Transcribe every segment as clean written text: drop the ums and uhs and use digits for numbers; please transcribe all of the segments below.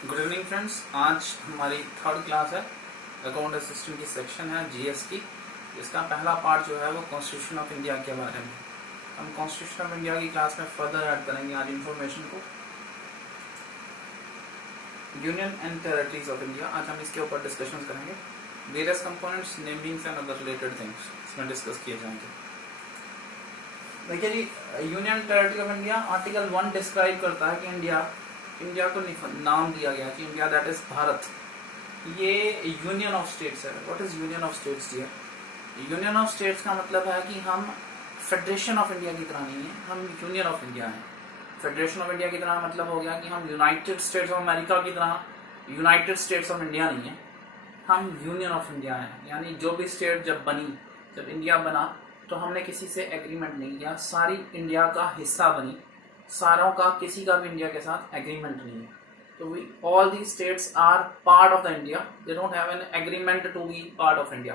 Good evening friends. आज हमारी third class है, अकाउंट असिस्टेंट की सेक्शन है जीएस की। इसका पहला पार्ट जो है वो कॉन्स्टिट्यूशन ऑफ इंडिया के बारे में। हम कॉन्स्टिट्यूशन ऑफ इंडिया की क्लास में फर्दर ऐड करेंगे आज इन्फॉर्मेशन को। Union and territories of India, आज हम इसके ऊपर डिस्कशन करेंगे। Various components, namings and other related things इसमें डिस्कस किए जाएंगे। देखिए जी, union territory of India article 1 describe करता है कि इंडिया को नाम दिया गया कि इंडिया दैट इज भारत, ये यूनियन ऑफ स्टेट्स है। What is union of states? Union of states का मतलब है कि हम फेडरेशन ऑफ इंडिया की तरह नहीं है, हम यूनियन ऑफ इंडिया है। फेडरेशन ऑफ इंडिया की तरह मतलब हो गया कि हम यूनाइटेड स्टेट्स ऑफ अमेरिका की तरह यूनाइटेड स्टेट्स ऑफ इंडिया नहीं है, हम यूनियन ऑफ इंडिया है। यानी जो भी स्टेट जब बनी, जब इंडिया बना, तो हमने किसी से एग्रीमेंट नहीं किया, सारी इंडिया का हिस्सा बनी, सारों का किसी का भी इंडिया के साथ एग्रीमेंट नहीं है। तो all the states are part of the India, they don't have an agreement to be part of India.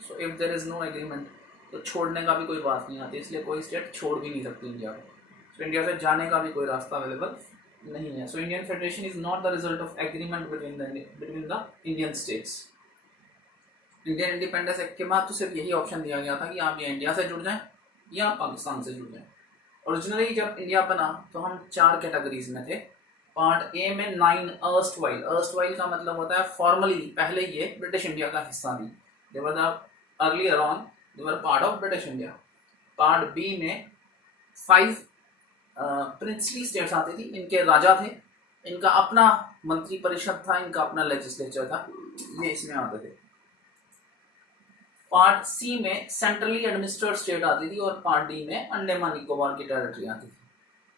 So if there is no agreement तो छोड़ने का भी कोई बात नहीं आती, इसलिए कोई स्टेट छोड़ भी नहीं सकती इंडिया को। सो इंडिया से जाने का भी कोई रास्ता अवेलेबल नहीं है। So Indian federation is not the result of agreement between the Indian states. Indian independence act के बाद तो सिर्फ यही ऑप्शन दिया गया था कि आप या इंडिया से जुड़ जाएं या पाकिस्तान से जुड़ जाएं। ओरिजिनली जब इंडिया बना तो हम 4 कैटेगरीज में थे। पार्ट ए में 9 अर्स्टवाइल का मतलब होता है फॉर्मली पहले ये ब्रिटिश इंडिया का हिस्सा थी, they were the earlier on they were part of British India. Part B में 5 प्रिंसली स्टेट्स आती थी, इनके राजा थे, इनका अपना मंत्री परिषद था, इनका अपना लेजिस्लेचर था, ये इसमें आते थे। पार्ट सी में सेंट्रली एडमिनिस्ट्रेड स्टेट आती थी और पार्ट डी में अंडमान निकोबार की टेरिटरी आती थी।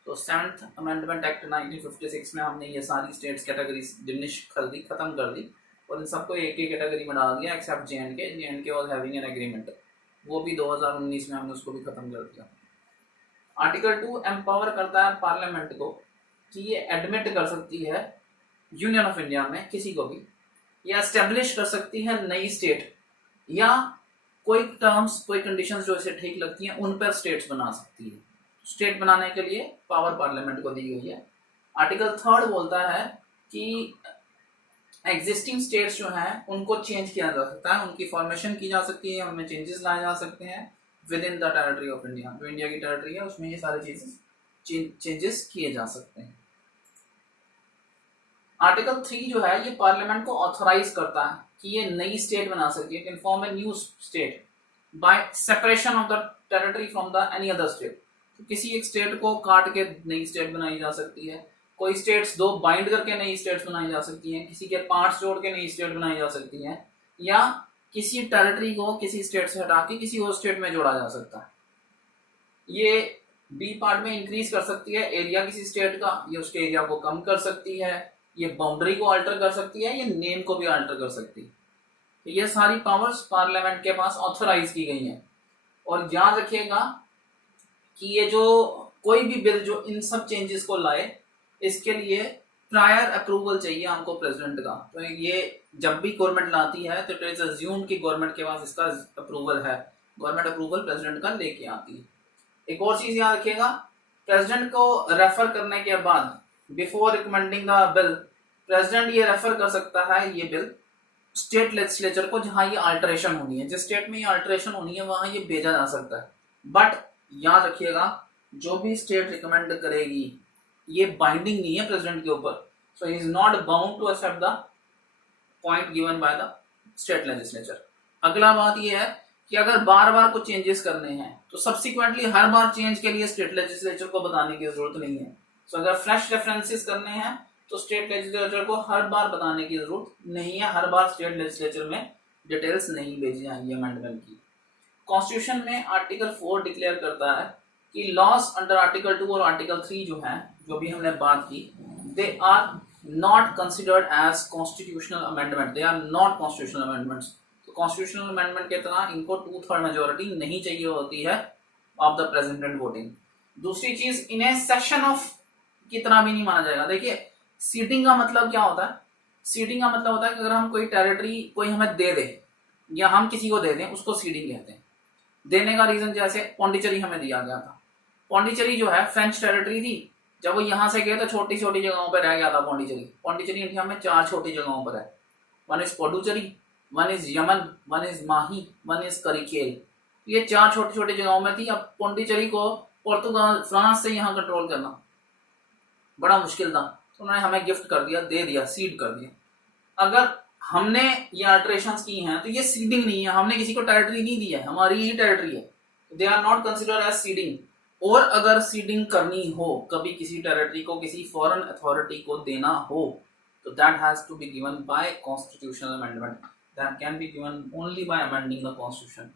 तो 7th अमेंडमेंट एक्ट 1956 में हमने ये सारी स्टेट्स कैटेगरीज डिमिनिश कर दी, खत्म कर दी और इन सबको एक ही कैटेगरी में डाल दिया except J and K was having an agreement. वो भी 2019 में हमने उसको भी खत्म कर दिया। आर्टिकल 2 एम्पावर करता है पार्लियामेंट को कि ये एडमिट कर सकती है यूनियन ऑफ इंडिया में किसी को भी, या एस्टेब्लिश कर सकती है नई स्टेट, या कोई टर्म्स कोई कंडीशंस जो इसे ठीक लगती हैं उन पर स्टेट्स बना सकती है। स्टेट बनाने के लिए पावर पार्लियामेंट को दी गई है। आर्टिकल 3 बोलता है कि एग्जिस्टिंग स्टेट्स जो हैं उनको चेंज किया जा सकता है, उनकी फॉर्मेशन की जा सकती है, उनमें चेंजेस लाए जा सकते हैं with in the territory of India. जो इंडिया की टेरिटरी है उसमें ये सारे चेंजेस किए जा सकते हैं। आर्टिकल 3 जो है ये पार्लियामेंट को ऑथराइज करता है कि ये नई स्टेट बना सकती है, can form a new state by separation of the territory from the any other state. तो किसी एक स्टेट को काट के नई स्टेट बनाई जा सकती है, कोई स्टेट्स 2 बाइंड करके नई स्टेट्स बनाई जा सकती हैं, किसी के पार्ट्स जोड़ के नई स्टेट बनाई जा सकती हैं, या किसी टेरिटरी को किसी स्टेट से हटा के किसी और स्टेट में जोड़ा जा सकता है। ये बी पार्ट में इंक्रीज कर सकती है एरिया किसी स्टेट का, ये उसके एरिया को कम कर सकती है, ये बाउंड्री को अल्टर कर सकती है, ये नेम को भी अल्टर कर सकती है। ये सारी पावर्स पार्लियामेंट के पास ऑथराइज की गई हैं। और याद रखिएगा कि ये जो कोई भी बिल जो इन सब चेंजेस को लाए, इसके लिए प्रायर अप्रूवल चाहिए हमको प्रेसिडेंट का। तो ये जब भी गवर्नमेंट लाती है तो इट इज अज्यूम कि गवर्नमेंट के पास इसका अप्रूवल है, गवर्नमेंट अप्रूवल प्रेसिडेंट का लेके आती है। एक और चीज याद रखिएगा, प्रेसिडेंट को रेफर करने के बाद before recommending the bill, president ये रेफर कर सकता है ये बिल स्टेट लेजिस्लेचर को जहां ये अल्टरेशन होनी है, जिस स्टेट में ये अल्टरेशन होनी है वहां ये भेजा जा सकता है। बट याद रखिएगा जो भी स्टेट रिकमेंड करेगी ये बाइंडिंग नहीं है प्रेसिडेंट के ऊपर, so he is not bound to accept the point given by the state legislature. अगला बात ये है कि अगर बार बार कुछ चेंजेस करने हैं तो सब्सिक्वेंटली हर बार चेंज के लिए स्टेट लेजिस्लेचर को बताने की जरूरत नहीं है। सो अगर फ्रेश रेफरेंसेस करने हैं तो स्टेट लेजिस्लेचर को हर बार बताने की जरूरत नहीं है, हर बार स्टेट लेजिस्लेचर में डिटेल्स नहीं भेजी जाएंगी अमेंडमेंट की। कॉन्स्टिट्यूशन में आर्टिकल 4 डिक्लेयर करता है कि लॉस अंडर आर्टिकल 2 और आर्टिकल 3 जो हैं, जो भी हमने बात की, they are not considered as constitutional amendment, they are not constitutional amendments. तो कॉन्स्टिट्यूशनल अमेंडमेंट के तरह इनको 2/3 मेजोरिटी नहीं चाहिए होती है ऑफ द प्रेसिडेंट वोटिंग। दूसरी चीज, इन्हें सेशन ऑफ की तरह भी नहीं माना जाएगा। देखिए सीटिंग का मतलब क्या होता है? सीटिंग का मतलब होता है कि अगर हम कोई टेरिटरी कोई हमें दे दे या हम किसी को दे दें, उसको सीडिंग कहते हैं। देने का रीजन जैसे पौंडीचेरी हमें दिया गया था, पौंडीचेरी जो है फ्रेंच टेरिटरी थी, जब वो यहाँ से गए तो छोटी छोटी जगहों पर रह गया था पौंडीचेरी। पौंडीचेरी इंडिया में 4 छोटी जगहों पर है। One is Puducherry, one is Yanam, one is Mahe, one is Karaikal. ये 4 छोटी छोटी जगहों में थी। अब पौंडीचेरी को पुर्तगाल फ्रांस से यहाँ कंट्रोल करना बड़ा मुश्किल था। उन्होंने हमें गिफ्ट कर दिया, दे दिया, सीड कर दिया। अगर हमने ये अल्टरेशन की हैं तो ये सीडिंग नहीं है, हमने किसी को टेरिटरी नहीं दी है, हमारी ही टेरिटरी है। They are not consider as ceding. और अगर सीडिंग करनी हो, कभी किसी टेरिटरी को किसी फॉरेन अथॉरिटी को देना हो, तो that has to be given by constitutional amendment. That can be given only by amending the constitution.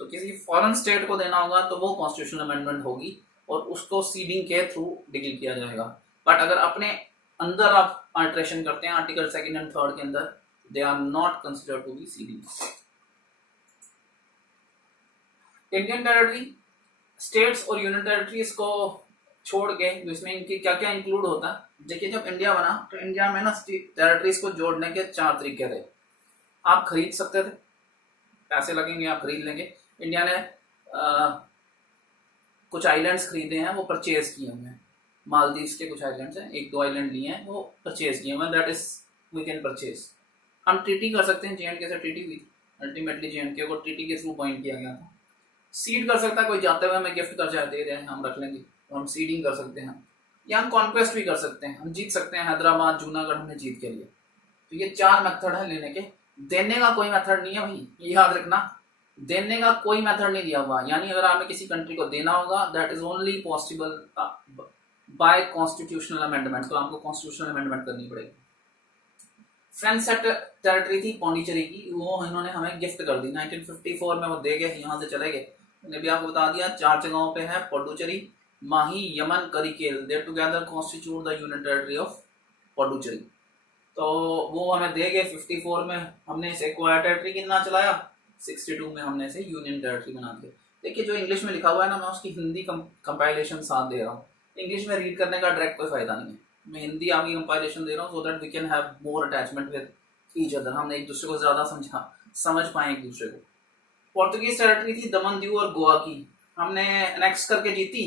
तो किसी फॉरेन स्टेट को देना होगा तो वो कॉन्स्टिट्यूशनल अमेंडमेंट होगी और उसको सीडिंग के थ्रू डिक्लेयर किया जाएगा। बट अगर अपने अंदर आप अल्टरेशन करते हैं आर्टिकल 2 एंड 3 के अंदर, they are not considered to be ceding. Indian territory, states और यूनियन टेरिटरीज को छोड़ के जिसमें इनकी क्या क्या इंक्लूड होता है। देखिए, जब इंडिया बना तो इंडिया में ना टेरिटरीज को जोड़ने के 4 तरीके थे। आप खरीद सकते थे, पैसे लगेंगे, आप खरीद लेंगे। इंडिया ने कुछ आइलैंड्स खरीदे हैं, वो परचेज किए हुए हैं। मालदीव्स के कुछ आइलैंड्स हैं, 1-2 आइलैंड लिए हैं, वो परचेज किए हुए हैं। That is we can purchase. हम ट्रीटी कर सकते हैं, जेएंडके से ट्रीटी हुई, अल्टीमेटली जेएंडके को ट्रीटी के थ्रू पॉइंट किया गया था। सीड कर सकता है कोई, जाते हुए हमें गिफ्ट कर जाए, दे रहे हैं, हम रख लेंगे, तो हम सीडिंग कर सकते हैं। या हम कॉन्क्वेस्ट भी कर सकते हैं, हम जीत सकते हैं। हैदराबाद, जूनागढ़ हमने जीत के लिए। तो ये 4 मेथड है लेने के। देने का कोई मेथड नहीं है भाई, ये याद रखना। देने का कोई मेथड नहीं दिया हुआ। यानी अगर हमें किसी कंट्री को देना होगा, that is only possible by constitutional amendment. तो आपको कॉन्स्टिट्यूशनल अमेंडमेंट करनी पड़ेगी। फ्रेंच सेट टेरिटरी थी पौंडीचेरी की, वो इन्होंने हमें गिफ्ट कर दी 1954 में। वो दे गए, यहाँ से चले गए। मैंने भी आपको बता दिया 4 जगहों पे है, Puducherry, Mahe, Yanam, Karaikal. They together constitute the union territory of Puducherry. तो वो हमें दे गए 54 में। हमने इसे एक्वायर टेरिटरी कितना चलाया, 62 में हमने इसे यूनियन टेरिटरी बना दिया। देखिए, जो इंग्लिश में लिखा हुआ है ना, मैं उसकी हिंदी कंपाइलेशन साथ दे रहा हूँ। इंग्लिश में रीड करने का डायरेक्ट कोई फायदा नहीं है। मैं हिंदी आपकी कंपाइलेशन दे रहा हूँ, so that we can have more attachment with each other. हम एक दूसरे को ज्यादा समझ पाए एक दूसरे को। पोर्तुगीज टेरिटरी थी दमन, दीव और गोवा की, हमने एनेक्स करके जीती।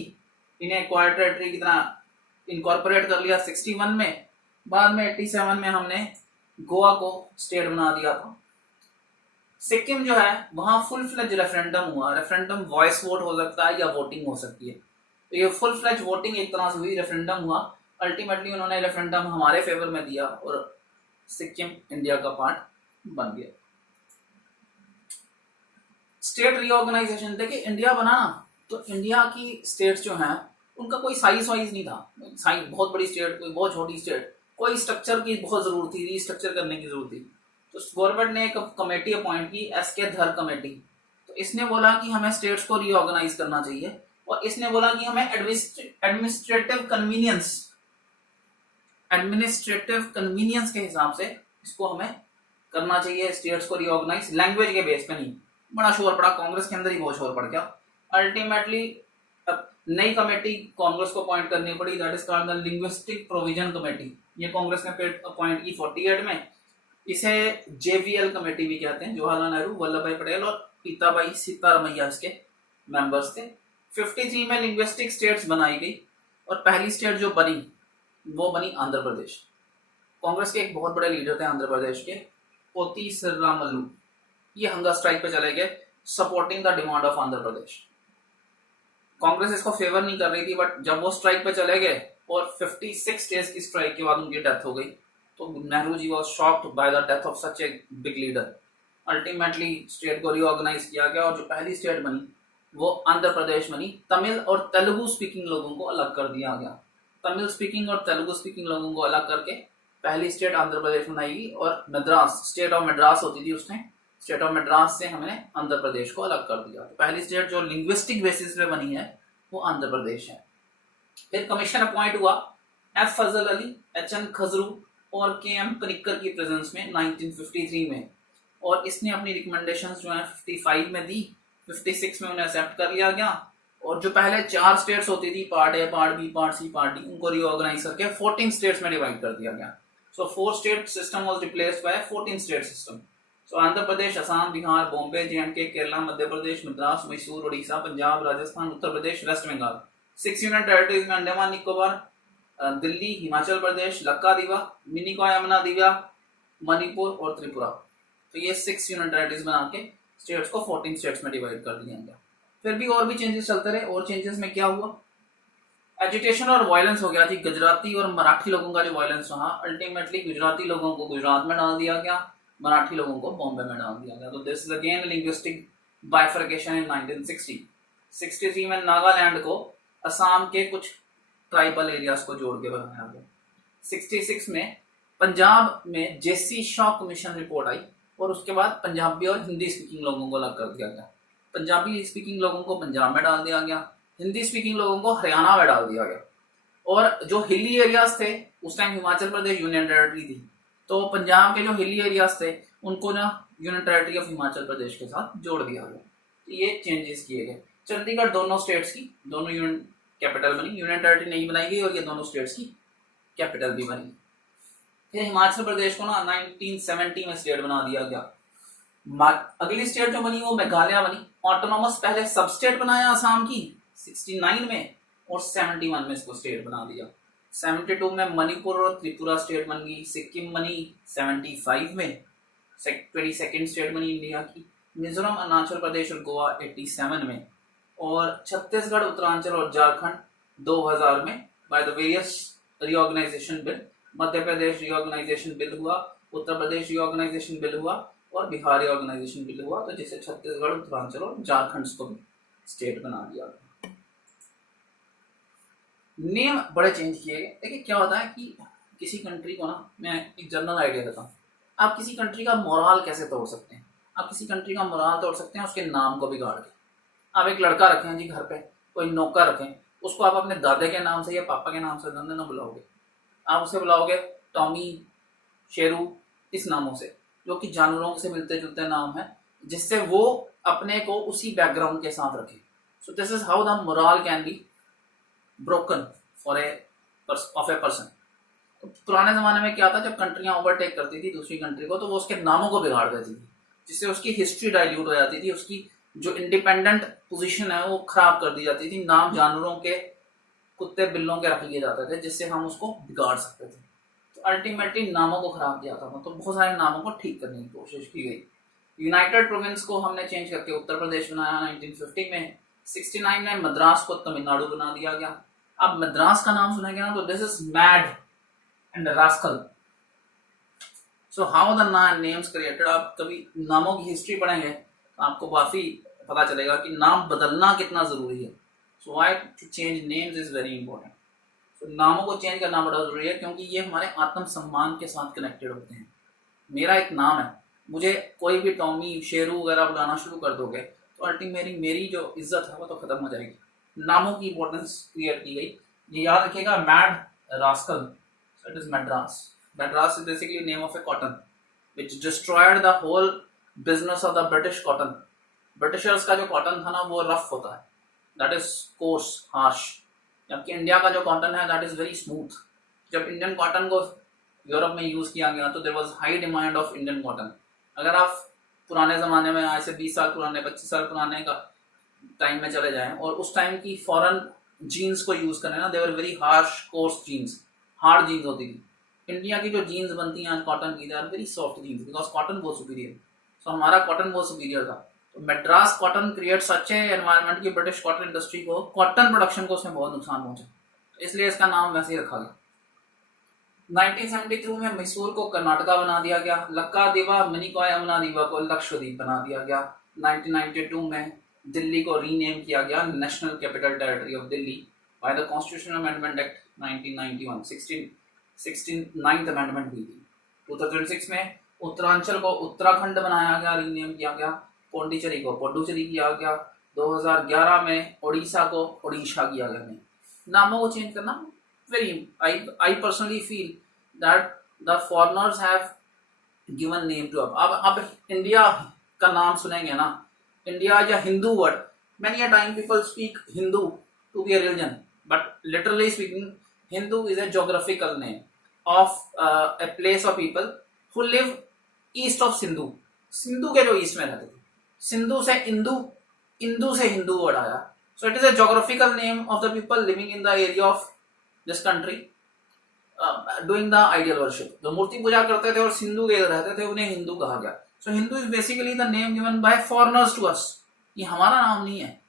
इन्हें एक्वायर टेरिटरी की तरह इनकॉर्पोरेट कर लिया 61 में। बाद में 87 में हमने गोवा को स्टेट बना दिया था। सिक्किम जो है, वहां फुल फ्लेज रेफरेंडम हुआ। रेफरेंडम वॉइस वोट हो सकता है या वोटिंग हो सकती है। तो ये फुल फ्लेज वोटिंग एक तरह से हुई, रेफरेंडम हुआ। अल्टीमेटली उन्होंने रेफरेंडम हमारे फेवर में दिया और सिक्किम इंडिया का पार्ट बन गया। स्टेट रीऑर्गेनाइजेशन, देखिए इंडिया बना ना, तो इंडिया की स्टेट्स जो हैं उनका कोई साइज वाइज नहीं था। साइज बहुत बड़ी स्टेट, कोई बहुत छोटी स्टेट, कोई स्ट्रक्चर की बहुत जरूरत थी, रीस्ट्रक्चर करने की जरूरत थी। तो गवर्नमेंट ने एक कमेटी अपॉइंट की, एसके धर कमेटी। तो इसने बोला कि हमें स्टेट्स को रीऑर्गेनाइज करना चाहिए और इसने बोला कि हमें एडमिनिस्ट्रेटिव कन्वीनियंस के हिसाब से इसको हमें करना चाहिए, स्टेट्स को रीऑर्गेनाइज। लैंग्वेज के बेस पे नहीं। बड़ा शोर पड़ा, कांग्रेस के अंदर ही बहुत शोर पड़ गया। अल्टीमेटली नई कमेटी कांग्रेस को अपॉइंट करनी पड़ी, that is called the linguistic provision committee. ये कांग्रेस ने अपॉइंट की 48 में। इसे जेवीएल कमेटी भी कहते हैं। जवाहरलाल नेहरू, वल्लभ भाई पटेल और पीताबाई सीतारमैया इसके मेंबर्स थे। 53 में लिंग्विस्टिक स्टेट्स बनाई गई और पहली स्टेट जो बनी वो बनी आंध्र प्रदेश। कांग्रेस के एक बहुत बड़े लीडर थे आंध्र प्रदेश के, पोती श्रीरामल्लू। ये हंगर स्ट्राइक पे चले गए supporting the demand of Andhra Pradesh. Congress इसको फेवर नहीं कर रही थी, बट जब वो स्ट्राइक पे चले गए और 56 डेज की स्ट्राइक के बाद उनकी डेथ हो गई, तो Nehru ji was shocked by the death of such a big leader. Ultimately state को रीऑर्गेनाइज किया गया और जो पहली स्टेट बनी वो आंध्र प्रदेश बनी। तमिल और तेलुगु स्पीकिंग लोगों को अलग कर दिया गया। तमिल स्पीकिंग और तेलुगु स्पीकिंग लोगों को अलग करके पहली स्टेट आंध्र प्रदेश बनाई गई और मद्रास, स्टेट ऑफ मद्रास होती थी उसने, स्टेट ऑफ मद्रास से हमने आंध्र प्रदेश को अलग कर दिया। तो पहली स्टेट जो लिंग्विस्टिक बेसिस पे बनी है वो आंध्र प्रदेश है। फिर कमीशन अपॉइंट हुआ एफ फजल अली, एच एन खजरू और के एम पनिक्कर की प्रेजेंस में 1953 में, और इसने अपनी रिकमेंडेशंस जो है 55 में दी, 56 में उन्हें एक्सेप्ट कर लिया गया। और जो पहले 4 स्टेट्स होती थी, part A, part B, part C, part D, उनको रीऑर्गेनाइज करके 14 स्टेट्स में डिवाइड कर दिया गया। So 4 state system was replaced by 14 state system. So Andhra Pradesh, Assam, Bihar, Bombay, J and K, Kerala, Madhya Pradesh, Madras, Mysore, Orissa, Punjab, Rajasthan, Uttar Pradesh, West Bengal. 6 union territories में अंडमान निकोबार, दिल्ली, हिमाचल प्रदेश, लक्कादीवा, मिनिकॉय अमनादीवा, मणिपुर और त्रिपुरा। तो ये 6 यूनियन टेरिटरीज बना के स्टेट्स को 14 स्टेट्स में डिवाइड कर दिया गया। फिर भी और भी चेंजेस चलते रहे, और चेंजेस में क्या हुआ, एजिटेशन और वायलेंस हो गया जी। गुजराती और मराठी लोगों का जो वायलेंस रहा, अल्टीमेटली गुजराती लोगों को गुजरात में डाल दिया गया, मराठी लोगों को बॉम्बे में डाल दिया गया। तो this is again linguistic bifurcation in 1960। 63 में नागालैंड को असम के कुछ ट्राइबल एरियाज को जोड़ के बनाया गया। 66 में पंजाब में जेसी शॉ कमीशन रिपोर्ट आई, और उसके बाद पंजाबी और हिंदी स्पीकिंग लोगों को अलग कर दिया गया। पंजाबी स्पीकिंग लोगों को पंजाब में डाल दिया गया, हिंदी स्पीकिंग लोगों को हरियाणा में डाल दिया गया। और जो हिली एरियाज थे, उस time Himachal Pradesh union territory थी, तो पंजाब के जो हिली एरियाज थे उनको ना union territory of Himachal Pradesh के साथ जोड़ दिया गया। तो ये चेंजेस किए गए। चंडीगढ़ दोनों स्टेट्स की, दोनों यूनियन कैपिटल बनी, यूनियन टेरिटरी नहीं बनाई गई, और ये दोनों स्टेट्स की कैपिटल भी बनी। फिर हिमाचल प्रदेश को ना 1970 में स्टेट बना दिया गया। अगली स्टेट जो बनी वो मेघालय बनी। ऑटोनॉमस पहले सब स्टेट बनाया असम की 69 में, और 71 में इसको स्टेट बना दिया। 72 में मणिपुर और त्रिपुरा स्टेट बन गई। सिक्किम बनी 75 में, 22nd स्टेट बनी इंडिया की। मिजोरम, अरुणाचल प्रदेश और गोवा 87 में, और छत्तीसगढ़, उत्तरांचल और झारखंड 2000 में by the various reorganization bill. Madhya Pradesh reorganization bill हुआ, उत्तर प्रदेश रीऑर्गेनाइजेशन बिल हुआ, और बिहार रीऑर्गेनाइजेशन बिल हुआ। तो जिससे छत्तीसगढ़, उत्तरांचल और झारखंड को भी स्टेट बना दिया गया। नेम बड़े चेंज किए गए। देखिए क्या होता है कि किसी कंट्री को ना, मैं एक जनरल आइडिया देता हूँ, आप किसी कंट्री का मोराल कैसे तोड़ सकते हैं। आप किसी कंट्री का मोराल तोड़ सकते हैं उसके नाम को बिगाड़ के। आप एक लड़का रखें जी घर पे, कोई नौकर रखें, उसको आप अपने दादे के नाम से या पापा के नाम से धंधे ना बुलाओगे, आप उसे बुलाओगे टॉमी, शेरू, इस नामों से, जो कि जानवरों से मिलते जुलते नाम है, जिससे वो अपने को उसी बैकग्राउंड के साथ रखे। So this is how the moral can be broken for of a person. तो पुराने जमाने में क्या था, जब कंट्रियां ओवरटेक करती थी दूसरी कंट्री को, तो वो उसके नामों को बिगाड़ देती थी, जिससे उसकी हिस्ट्री डाइल्यूट हो जाती थी, उसकी जो इंडिपेंडेंट पोजीशन है वो खराब कर दी जाती थी। नाम जानवरों के, कुत्ते बिल्लों के रख लिए जाते थे, जिससे हम उसको बिगाड़ सकते थे। तो अल्टीमेटली नामों को खराब किया था, तो बहुत सारे नामों को ठीक करने की कोशिश की गई। यूनाइटेड प्रोविंस को हमने चेंज करके उत्तर प्रदेश बनाया 1950 में। 69 में मद्रास को तमिलनाडु बना दिया गया। अब मद्रास का नाम सुनेंगे ना तो this is mad and rascal. So how the names created. आप कभी नामों की हिस्ट्री पढ़ेंगे तो आपको काफी पता चलेगा कि नाम बदलना कितना जरूरी है। So why to change names is very important. तो नामों को चेंज करना बड़ा जरूरी है, क्योंकि ये हमारे आत्मसम्मान के साथ कनेक्टेड होते हैं। मेरा एक नाम है, मुझे कोई भी टॉमी, शेरू वगैरह बुलाना शुरू कर दोगे तो अल्टीमेटली मेरी जो इज्जत है वो तो खत्म हो जाएगी। नामों की इंपॉर्टेंस क्लियर की गई। ये याद रखिएगा, mad rascal, it is Madras. Madras is basically name of a cotton which destroyed the whole business of the British cotton. Britishers का जो कॉटन था ना वो रफ होता है, दैट इज कोर्स, हार्श, जबकि इंडिया का जो कॉटन है दैट इज वेरी स्मूथ। जब इंडियन कॉटन को यूरोप में यूज किया गया तो there was high demand of Indian cotton. अगर आप पुराने जमाने में, आज से 20 साल पुराने, 25 साल पुराने का टाइम में चले जाएं और उस टाइम की फॉरेन जीन्स को यूज करें ना, they were very harsh, coarse jeans, hard jeans होती थी। इंडिया की जो जीन्स बनती हैं कॉटन की, they are very soft jeans because cotton बहुत सुपीरियर। सो हमारा कॉटन बहुत सुपीरियर था। तो मैड्रास कॉटन क्रिएट सच है एनवायरमेंट की ब्रिटिश कॉटन इंडस्ट्री को, कॉटन प्रोडक्शन को उसमें बहुत नुकसान पहुंचा, इसलिए इसका नाम वैसे ही रखा गया। 1973 में मैसूर को कर्नाटका बना दिया गया। लक्कादीवा, मिनिकॉय अमनादीवा को लक्षद्वीप बना दिया गया। 1992 में दिल्ली को रीनेम किया गया national capital territory of Delhi by the constitutional amendment act 1991। 69th amendment हुई थी। 2006 में उत्तरांचल को उत्तराखंड बनाया गया, रीनेम किया गया। पौंडीचेरी को पुडुचेरी किया गया। 2011 में ओडिशा को ओडिशा किया गया। नामों को चेंज करना very, I personally feel that the foreigners have given name to अब इंडिया का नाम सुनेंगे ना, इंडिया या Hindu word, many a time people speak Hindu to be a religion, but literally speaking Hindu is a geographical name of a place of people who live east of Sindhu। Sindhu के जो east में रहते थे, सिंधु से इंदु, इंदु से Hindu word आया। So it is a geographical name of the people living in the area of this country doing the ideal worship, जो मूर्ति पूजा करते थे और सिंधु के रहते थे उन्हें हिंदू कहा गया। So Hindu is basically the name given by foreigners to us. ये हमारा नाम नहीं है,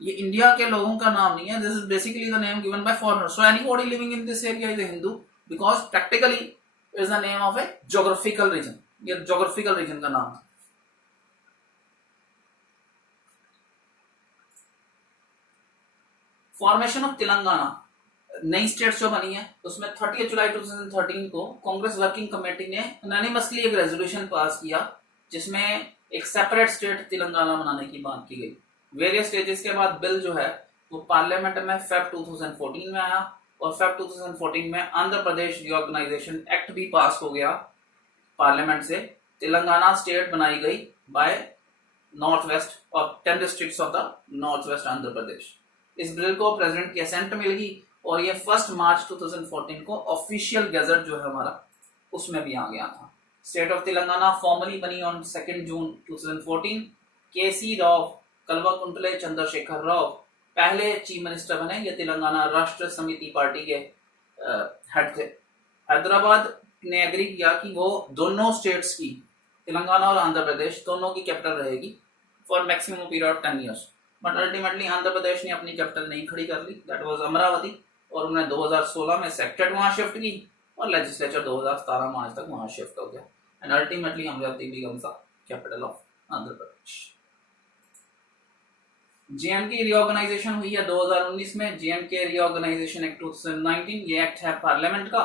ये इंडिया के लोगों का नाम नहीं है। This is basically the name given by foreigners. So anybody living in this area is a Hindu because practically is the name of a geographical region. ये ज्योग्राफिकल रीजन का नाम है। फॉर्मेशन ऑफ तेलंगाना, नई स्टेट्स जो बनी है उसमें 30 जुलाई 2013 को कांग्रेस वर्किंग कमेटी ने अनोनिमसली एक रेजोल्यूशन पास किया जिसमें एक सेपरेट स्टेट तेलंगाना बनाने की बात की गई। वेरियस स्टेजेस के बाद बिल जो है वो पार्लियामेंट में फेब 2014 में आया और फेब 2014 में आंध्र प्रदेश रिऑर्गेनाइजेशन एक्ट भी पास हो गया पार्लियामेंट से। तेलंगाना स्टेट बनाई गई बाय नॉर्थ वेस्ट और 10 districts of the north west Andhra Pradesh. इस बिल को प्रेसिडेंट की असेंट मिल गई और ये 1 मार्च 2014 को ऑफिशियल गैजेट जो है हमारा उसमें भी आ गया था। स्टेट ऑफ तेलंगाना फॉर्मली बनी ऑन 2 जून 2014। केसी राव कल्वाकुंतले चंद्रशेखर राव पहले चीफ मिनिस्टर बने। ये तेलंगाना राष्ट्र समिति पार्टी के हेड थे। हैदराबाद ने एग्री किया कि वो दोनों स्टेट्स की, तेलंगाना और आंध्र प्रदेश दोनों की कैपिटल रहेगी for maximum period of 10 years. But ultimately Andhra Pradesh ने अपनी कैपिटल नहीं खड़ी कर ली, दैट वाज अमरावती, और उन्होंने 2016 में सेक्टेड वहां शिफ्ट की और लेजिस्लेचर 2017 मार्च तक वहां शिफ्ट हो गया and ultimately Amravati becomes the capital of Andhra Pradesh. JNK reorganisation हुई है 2019 में। जेएनके रिऑर्गेनाइजेशन एक्ट 2019, ये एक्ट है पार्लियामेंट का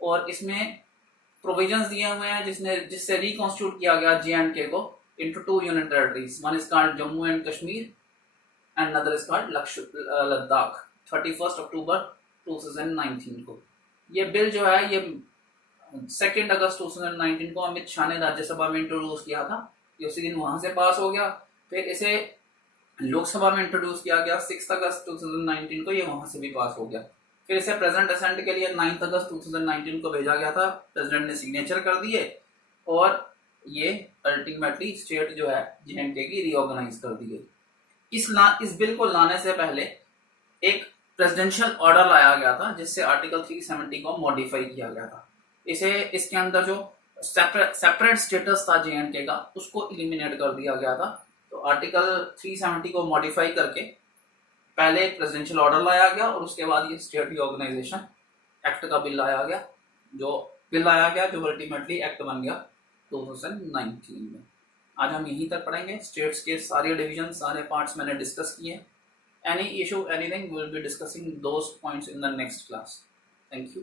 और इसमें प्रोविजंस दिए हुए हैं जिससे रिकॉन्स्टिट्यूट किया गया जेएनके को into 2 union territories. One is called Jammu and Kashmir and another is called Ladakh। 31 अक्टूबर 2019 को ये बिल जो है ये 2 अगस्त 2019 को अमित शाह ने राज्यसभा में इंट्रोड्यूस किया था। ये उसी दिन वहां से पास हो गया। फिर इसे लोकसभा में इंट्रोड्यूस किया गया 6 अगस्त 2019 को, ये वहां से भी पास हो गया। फिर इसे प्रेजेंट असेंट के लिए 9 अगस्त 2019 को भेजा गया था। प्रेसिडेंट ने सिग्नेचर कर दिए और ये अल्टीमेटली स्टेट जो है जेएनके की रीऑर्गेनाइज कर दी गई। इस बिल को लाने से पहले एक प्रेसिडेंशियल ऑर्डर लाया गया था जिससे आर्टिकल 370 को मॉडिफाई किया गया था। इसके अंदर जो सेपरेट स्टेटस था जेएनके का उसको एलिमिनेट कर दिया गया था। तो आर्टिकल 370 को मॉडिफाई करके पहले एक प्रेसिडेंशियल ऑर्डर लाया गया और उसके बाद ये स्टेट रिऑर्गेनाइजेशन एक्ट का बिल लाया गया जो अल्टीमेटली एक्ट बन गया 2019 में। आज हम यहीं तक पढ़ेंगे। स्टेट्स के सारे डिवीजन, सारे पार्ट्स मैंने डिस्कस किए। Any issue, anything, we will be discussing those points in the next class. Thank you.